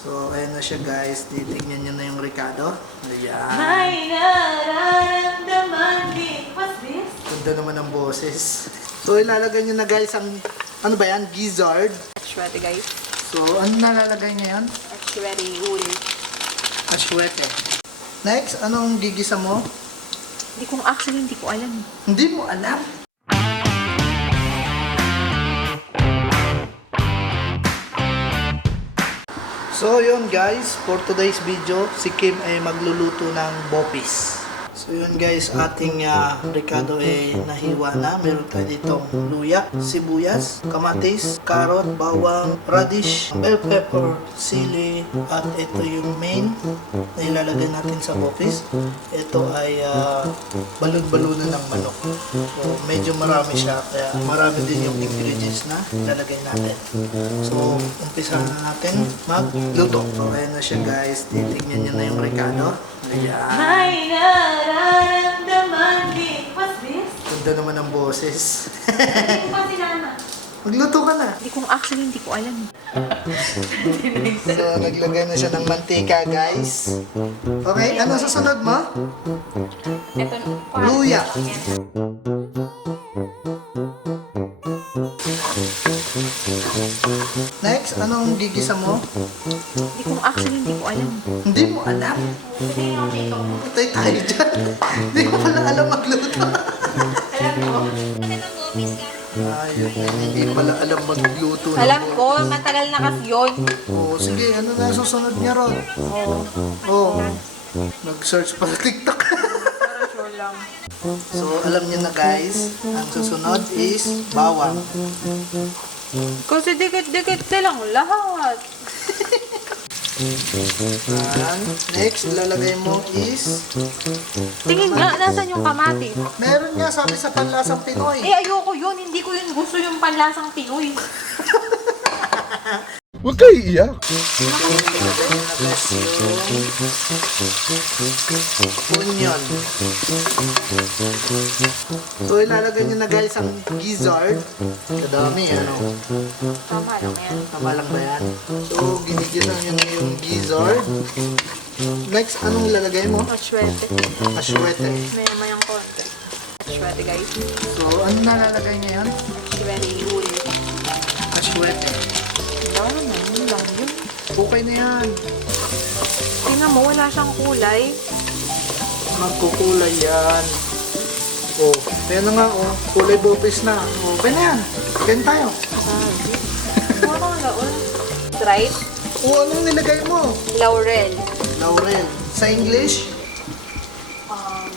So, ayan na siya guys. Titignan niyo na yung Ricardo. Ayan. May nararamdaman din. What's this? Ganda naman ng boses. So, ilalagay niyo na guys ang, ano ba yan? Gizzard. Actually, guys. So, ano nalalagay niya yan? Actually, uli. Aswete. Next, anong gigisa mo? Hindi ko, actually, hindi ko alam. Hindi mo alam. So yun guys, for today's video, si Kim ay magluluto ng bopis. So yun guys, ating uh, Ricardo ay nahiwa na. Meron tayo ditong luya, sibuyas, kamatis, carrot, bawang, radish, bell pepper, sili, at ito yung main na ilalagay natin sa bopis. Ito ay uh, balon-balunan ng manok. So medyo marami siya, kaya marami din yung ingredients na ilalagay natin. So umpisa na natin magluto. Ayan na siya guys, titignan niyo na yung Ricardo. Ayan. May nararamdaman din. What's this? Ganda naman ng boses. Hindi ko pa sinama. Magluto ka na. Hindi ko, actually, hindi ko alam. So, naglagay na siya ng mantika, guys. Okay, ano susunod mo? Ito, Luya. Next, anong gigisa mo? Hindi ko, actually, hindi ko alam. Hindi mo alam. Patay tayo dyan. Hindi ko pala alam magluto. Alam ko. Ayun, hindi pala alam magluto. Alam ko, matagal na kasi yun. Oh, sige, ano na susunod niya ron? Oo. Oh, nag-search pa sa TikTok. Lang. so, alam niyo na guys, ang susunod is bawang. Kasi dikit-dikit silang lahat. And next, ilalagay mo is, Tingin nga, nasan yung kamatis? meron nga sabi sa panlasang Pinoy. Eh, ayoko yun. Hindi ko yun gusto yung panlasang Pinoy. Huwag kayo iiyak. Onion. So, ilalagay niyo na guys ang gizzard. Kadami, ano. Tama lang yan. Tama lang ba yan? So, ginigyan niyo na yung gizzard. Next, anong ilalagay mo? Aswete. May mayang konti. Aswerte, guys. So, ano nalalagay niya yan? Aswerte, uli. Aswete. Okay na yan. Tingnan mo, wala siyang kulay. Magkukulay yan. Oh, ayan na nga, oh. Kulay bopis na. Oh, okay na yan. Kain tayo. Wala kang laon. Right? Oh, anong nilagay mo? Laurel. Laurel. Sa English? Um,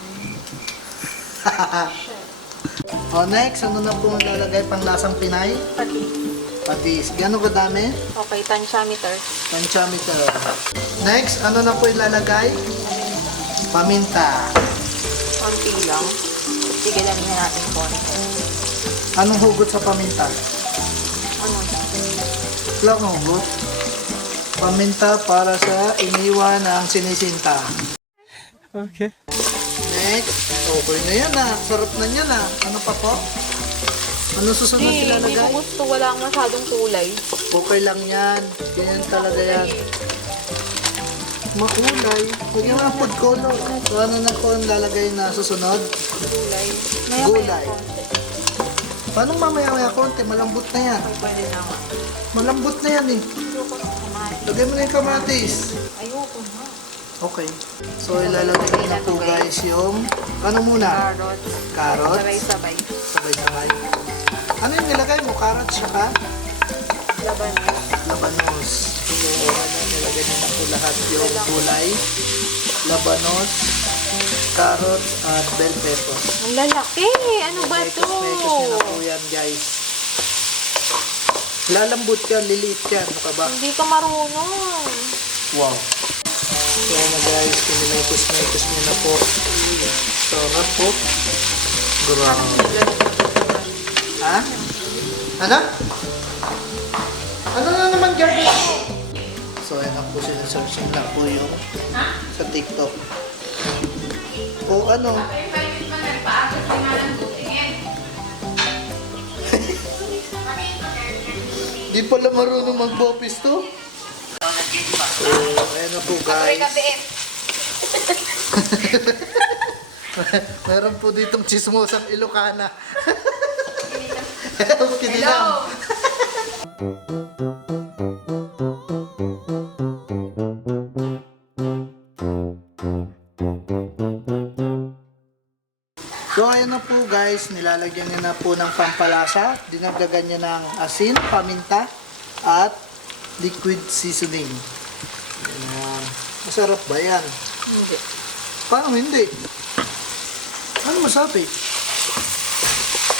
oh, next, ano na po lalagay pang lasang Pinay? pati. Patis. Gano'ng kadami? Okay, tansyameter. Panchameter. Next, ano na po ilalagay? Paminta. Konti lang. Sige, damihan natin konti. Anong hugot sa paminta? Ano? Wala kang hugot. Paminta para sa iniwan ng sinisinta. Okay. Next, okay na yan ah. Sarap na yan ah. Ano pa po? Ano susunod Hindi, hindi ko gusto. Wala akong masyadong kulay. Okay lang yan. Ganyan talaga yan. Makulay. Huwag yung mga food color. So ano na po ang lalagay na susunod? Kulay. Maya Gulay. Paano mamaya-maya konti? Malambot na yan. Pwede naman. Malambot na yan eh. Ayoko na kumain. Lagay mo na yung kamatis. Ayoko na. Okay. So ilalagay ko na po guys yung ano muna? Carrot. Carrot. Sabay-sabay. Sabay-sabay. Ano yung nilagay mo? Carrot saka Laban. labanos. So ano nilagay niyo na po lahat yung gulay, labanos, carrots, at bell pepper. Ang lalaki! Ano ba to? Mekos-mekos niyo na po yan guys. Lalambot yan, liliit yan. Ano ka ba? Hindi ka marunong. Wow. So ano guys, pinimekos-mekos niyo na po. Sarap po. Grabe. Ha? Ano? Ano na naman gagawin mo? So ayan na po sinasearching lang po yung sa TikTok. O ano? Di pala marunong mag-bopis to. So na po guys. Meron po ditong chismosang Ilocana. Hello. So ayun na po guys, nilalagyan niya na po ng pampalasa. Dinagdagan niya ng asin, paminta, at liquid seasoning. Ayan. Masarap ba yan? Hindi. Paano hindi? Ano masabi?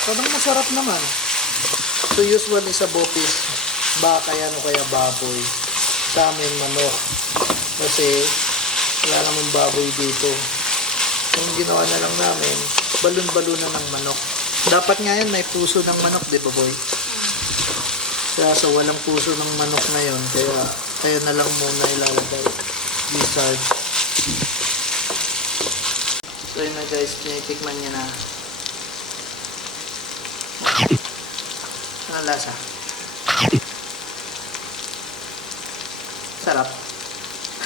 Parang masarap naman. So usually sa bopis, baka yan o kaya baboy. Sa amin manok. Kasi wala namang baboy dito. Ang ginawa na lang namin, balon-balunan ng manok. Dapat nga yan may puso ng manok, di ba boy? Kaya sa walang puso ng manok na yon, kaya kaya na lang muna ilalagay. Lizard. So yun na guys, tinitikman niya na. Ano lasa? Sarap.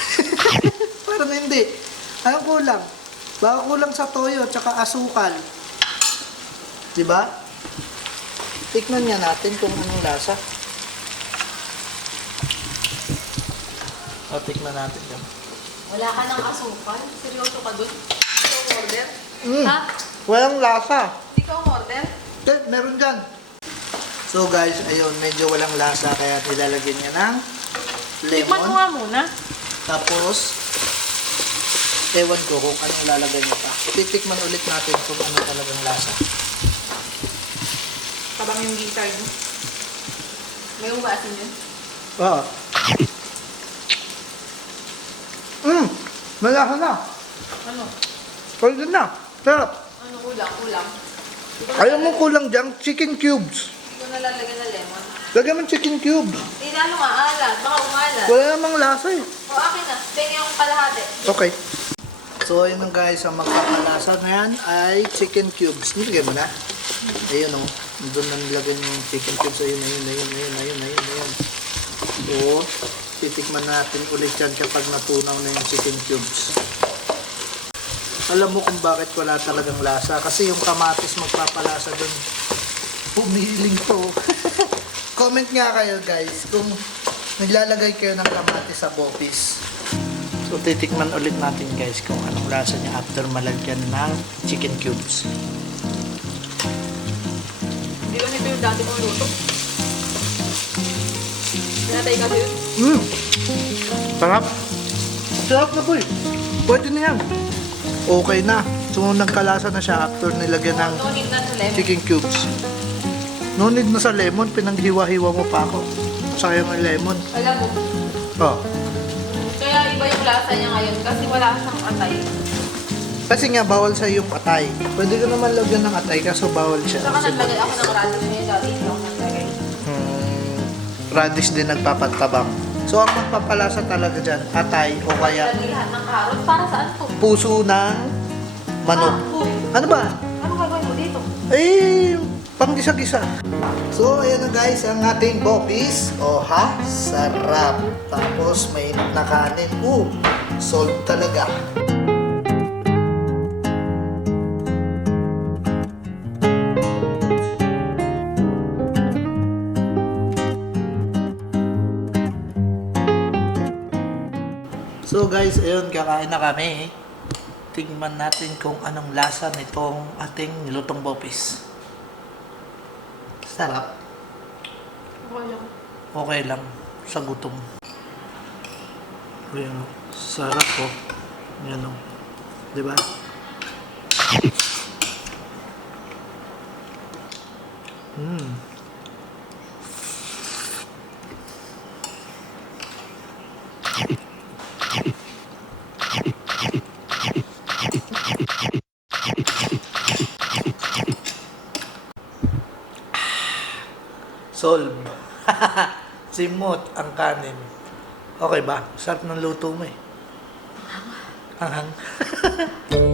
Parang hindi. Anong kulang? Baka kulang sa toyo at saka asukal. Di ba? Tikman niya natin kung anong lasa. O, tikman natin yan. Wala ka ng asukal? Seryoso ka dun? Hindi ka order? Mm. Ha? Walang lasa. Hindi ka order? Eh, meron dyan. So guys, ayun, medyo walang lasa kaya nilalagyan niya ng Tikman mo lemon. nga muna. Tapos, ewan ko kung anong lalagay niya pa. Titikman ulit natin kung ano talagang lasa. Tabang yung gizzard mo. May ugasin yun. Oo. Mmm, malasa na. Ano? Pwede na. Sarap. Ano kulang? Kulang. Ayaw mo kulang dyan, chicken cubes. Hindi ko nalalagyan ng lemon. Lagyan mo chicken cubes. Eh, ano nga, alat. Baka umalat. Wala namang lasa eh. O, akin na. Pengi akong kalahati. Okay. So, ayun lang guys, ang magkakalasan na yan ay chicken cubes. Nilagay mo na? Ayun o. Doon na nilagay yung chicken cubes. Ayun, ayun, ayun, ayun, ayun, ayun, ayun. So, titikman natin ulit yan kapag natunaw na yung chicken cubes. Alam mo kung bakit wala talagang lasa. Kasi yung kamatis magpapalasa doon. Pumiling to. Comment nga kayo guys kung naglalagay kayo ng kamatis sa bopis. So titikman ulit natin guys kung anong lasa niya after malagyan ng chicken cubes. Hindi ba nito yung dati mong luto? Pinatay ka yun? Mmm! Sarap! Sarap na po eh. Pwede na yan. Okay na. So nagkalasa na siya after nilagyan ng chicken cubes. No need na sa lemon, pinaghiwa-hiwa mo pa ako. Sayang ang lemon. Alam mo, Oh. kaya iba yung lasa niya ngayon kasi wala siyang atay. Kasi nga bawal sa yung atay. Pwede ka naman lagyan ng atay kaso bawal siya. Saka Kasi naglagay ako ng radish niya dati. Hindi ako naglagay. Hmm, radish din nagpapatabang. So ang magpapalasa talaga dyan, atay o kaya Lagay lahat ng carrot. Para saan to? puso ng manok. Ah, uy. Ano ba? Ano gagawin mo dito? Eh, panggisa-gisa. So, ayan na guys, ang ating bopis. O ha, sarap. Tapos, may na kanin. Uh, solve talaga. So guys, ayun, kakain na kami. Tingnan natin kung anong lasa nitong ating nilutong bopis. Sarap. Okay lang. Okay lang sa gutom. Ayan, oh. sarap po. Yan o. Di ba? Solve. Simot ang kanin. Okay ba? Sarap ng luto mo eh. Anghang.